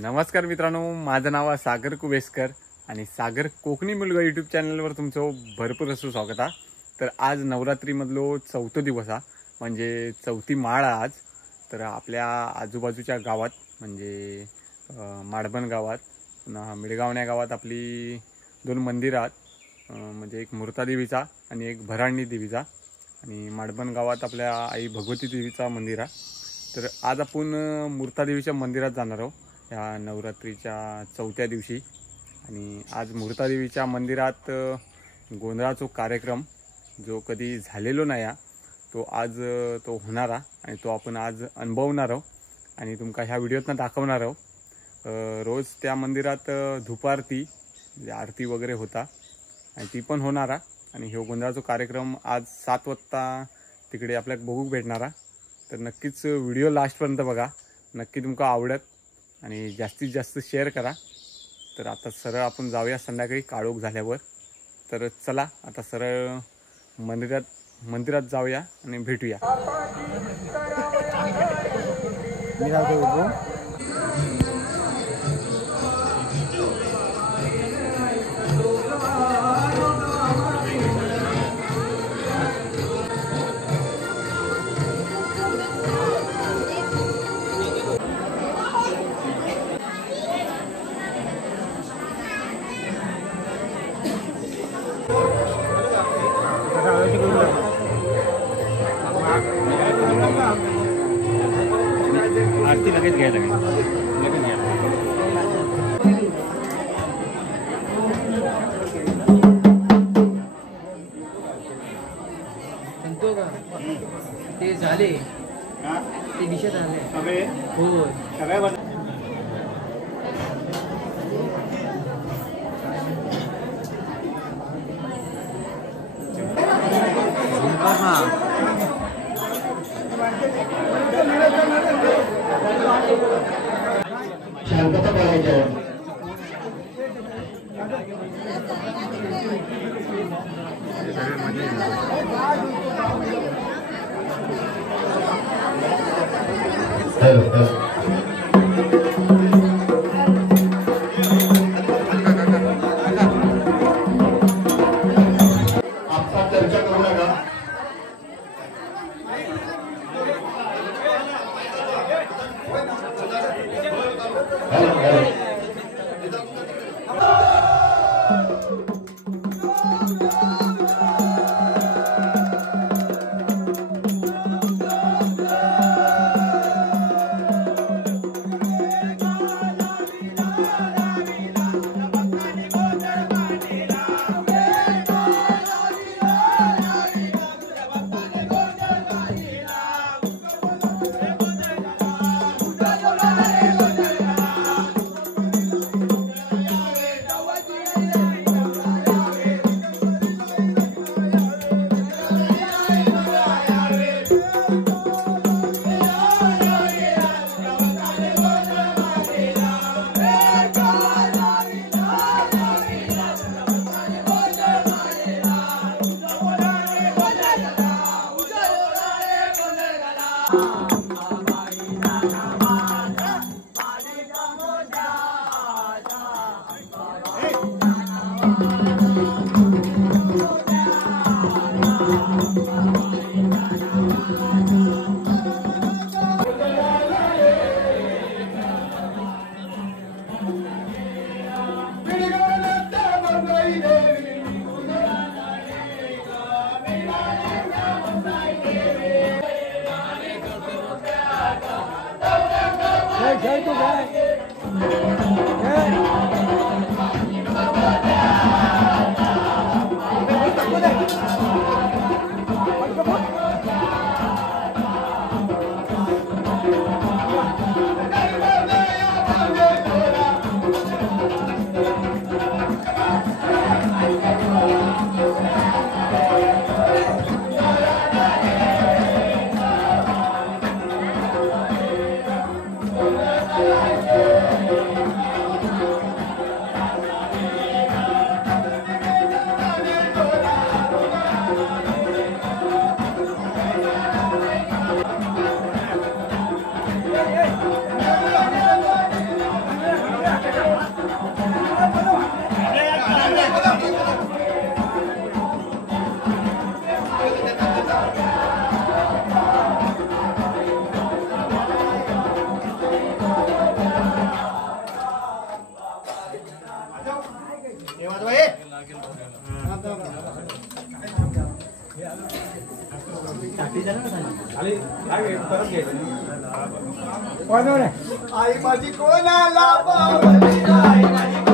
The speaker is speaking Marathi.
नमस्कार मित्रांनो, माझं नाव आहे सागर कुबेसकर आणि सागर कोकणी मुलगा यूट्यूब चॅनलवर तुमचं भरपूर असं स्वागत आहे। तर आज नवरात्रीमधलो चौथा दिवस आहे, म्हणजे चौथी माळ आज। तर आपल्या आजूबाजूच्या गावात म्हणजे माडबन गावात पुन्हा मिळगावण्या गावात आपली दोन मंदिर आहेत, म्हणजे एक मूर्ता देवीचा आणि एक भराणी देवीचा, आणि माडबन गावात आपल्या आई भगवती देवीचा मंदिर आहे। तर आज आपण मूर्ता देवीच्या मंदिरात जाणार आहोत या नवरात्रीच्या चौथ्या दिवशी। आणि आज मूर्ता देवीच्या मंदिरात गोंधळाचा कार्यक्रम जो कधी झालेलो नाही तो आज तो होणार आहे आणि तो आपण आज अनुभवणार आहोत आणि तुमका ह्या व्हिडिओतनं दाखवणार आहोत। रोज त्या मंदिरात धूपारती म्हणजे आरती वगैरे होता आणि ती पण होणार आहे आणि ह्यो गोंधळाचा कार्यक्रम आज 7 वाजता तिकडे आपल्याला बघूक भेटणार आहे। तर नक्कीच व्हिडिओ लास्टपर्यंत बघा, नक्की तुमका आवडत आणि जास्तीत जास्त शेअर करा। तर आता सरळ आपण जाऊया संध्याकाळी काळोख झाल्यावर। तर चला आता सरळ मंदिरात जाऊया आणि भेटूया। आरती लगेच घ्यायला सांगतो का ते झाले ते दिशेत आले हो शांतता पाळायची आहे। आपसा चर्चा करू नका। जय तो जय आई माझी कोणाला पावली, आई माझी